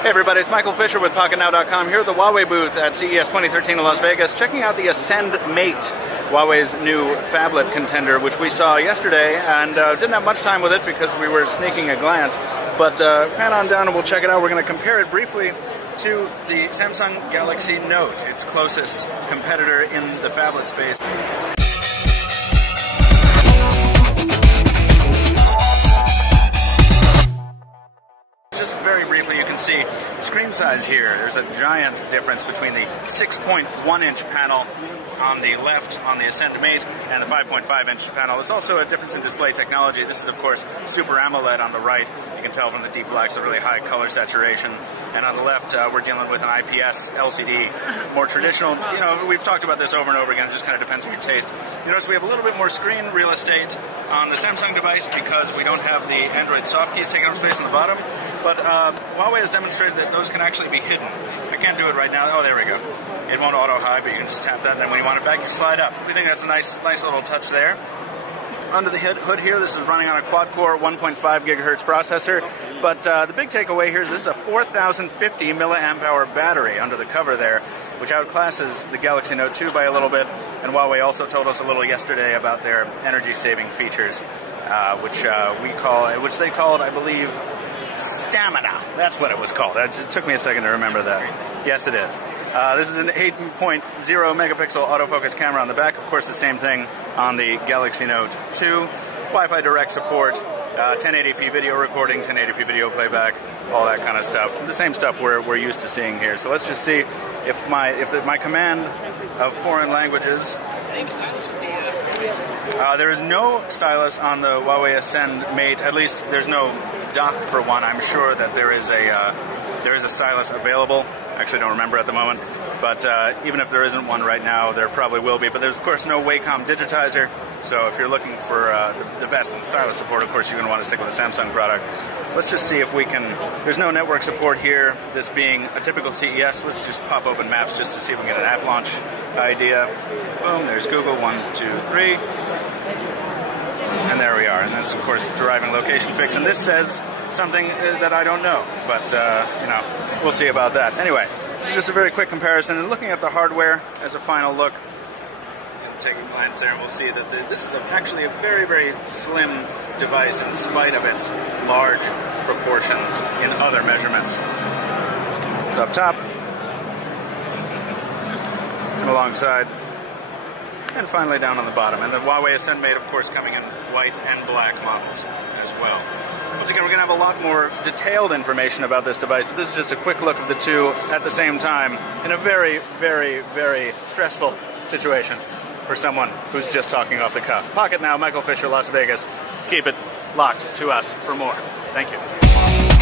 Hey everybody, it's Michael Fisher with PocketNow.com here at the Huawei booth at CES 2013 in Las Vegas, checking out the Ascend Mate, Huawei's new phablet contender, which we saw yesterday, and didn't have much time with it because we were sneaking a glance, but pan on down and we'll check it out. We're going to compare it briefly to the Samsung Galaxy Note, its closest competitor in the phablet space. Just very briefly, you can see screen size here. There's a giant difference between the 6.1-inch panel on the left on the Ascend Mate and the 5.5-inch panel. There's also a difference in display technology. This is, of course, Super AMOLED on the right. You can tell from the deep blacks, a really high color saturation. And on the left, we're dealing with an IPS LCD. More traditional, you know, we've talked about this over and over again. It just kind of depends on your taste. You notice we have a little bit more screen real estate on the Samsung device because we don't have the Android soft keys taking up space on the bottom. But Huawei has demonstrated that those can actually be hidden. I can't do it right now. Oh, there we go. It won't auto-hide, but you can just tap that, and then when you want it back, you slide up. We think that's a nice little touch there. Under the hood here, this is running on a quad-core 1.5 gigahertz processor. But the big takeaway here is this is a 4,050 milliamp hour battery under the cover there, which outclasses the Galaxy Note 2 by a little bit. And Huawei also told us a little yesterday about their energy-saving features, which they called, I believe, Stamina. That's what it was called. It took me a second to remember that. Yes, it is. This is an 8.0 megapixel autofocus camera on the back. Of course, the same thing on the Galaxy Note 2. Wi-Fi direct support, 1080p video recording, 1080p video playback, all that kind of stuff. The same stuff we're used to seeing here. So let's just see if my command of foreign languages. There is no stylus on the Huawei Ascend Mate. At least there's no dock for one. I'm sure that there is a stylus available. I actually don't remember at the moment, but even if there isn't one right now, there probably will be. But there's of course no Wacom digitizer. So if you're looking for the best in stylus support, of course you're going to want to stick with a Samsung product. Let's just see if we can. There's no network support here. This being a typical CES, let's just pop open Maps just to see if we can get an app launch idea. Boom, there's Google, 1, 2, 3. And there we are. And this, of course, driving location fix. And this says something that I don't know. But, you know, we'll see about that. Anyway, this is just a very quick comparison. And looking at the hardware as a final look, take a glance there and we'll see that this is actually a very, very slim device in spite of its large proportions in other measurements. Up top, and alongside, and finally down on the bottom. And the Huawei Ascend Mate, of course, coming in white and black models as well. Once again, we're going to have a lot more detailed information about this device, but this is just a quick look of the two at the same time in a very, very, very stressful situation for someone who's just talking off the cuff. Pocket Now, Michael Fisher, Las Vegas. Keep it locked to us for more. Thank you.